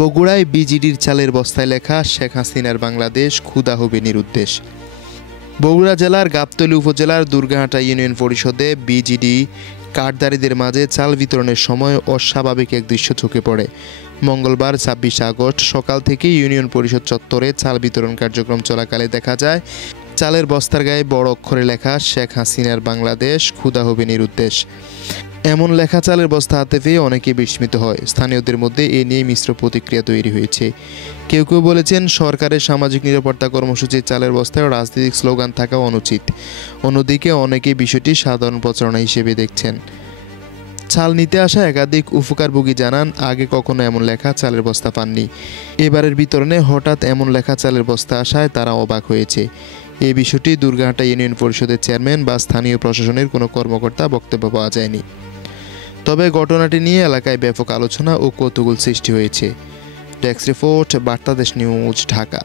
বগুড়ায় বিজিডির চালের বস্তায় লেখা শেখ হাসিনার বাংলাদেশ ক্ষুধা হবে নিরুদ্দেশ। বগুড়া জেলার গাবতলী উপজেলার দুর্গাহাটা ইউনিয়ন পরিষদে বিজিডি কার্ডধারীদের মাঝে চাল বিতরণের সময় অস্বাভাবিক এক দৃশ্য চোখে পড়ে। মঙ্গলবার ২৬ আগস্ট সকাল থেকে ইউনিয়ন পরিষদ চত্বরে চাল বিতরণ কার্যক্রম চলাকালে দেখা যায় চালের বস্তার গায়ে বড় অক্ষরে লেখা শেখ হাসিনার বাংলাদেশ ক্ষুধা হবে নিরুদ্দেশ। এমন লেখা চালের বস্তা হাতে পেয়ে অনেকে বিস্মিত হয়। স্থানীয়দের মধ্যে এ নিয়ে মিশ্র প্রতিক্রিয়া তৈরি হয়েছে। কেউ কেউ বলেছেন সরকারের সামাজিক নিরাপত্তা কর্মসূচির চালের বস্তায় রাজনৈতিক স্লোগান থাকা অনুচিত। অন্যদিকে অনেকে বিষয়টি সাধারণ প্রচারণা হিসেবে দেখছেন। চাল নিতে আসা একাধিক উপকারভোগী জানান আগে কখনো এমন লেখা চালের বস্তা পাননি। এবারের বিতরণে হঠাৎ এমন লেখা চালের বস্তা আসায় তারা অবাক হয়েছে। এই বিষয়টি দুর্গাহাটা ইউনিয়ন পরিষদের চেয়ারম্যান বা স্থানীয় প্রশাসনের কোনো কর্মকর্তা বক্তব্য পাওয়া যায়নি। তবে ঘটনাটি নিয়ে এলাকায় ব্যাপক আলোচনা ও কৌতূহল সৃষ্টি হয়েছে। Desk report, Bartadesh news, Dhaka.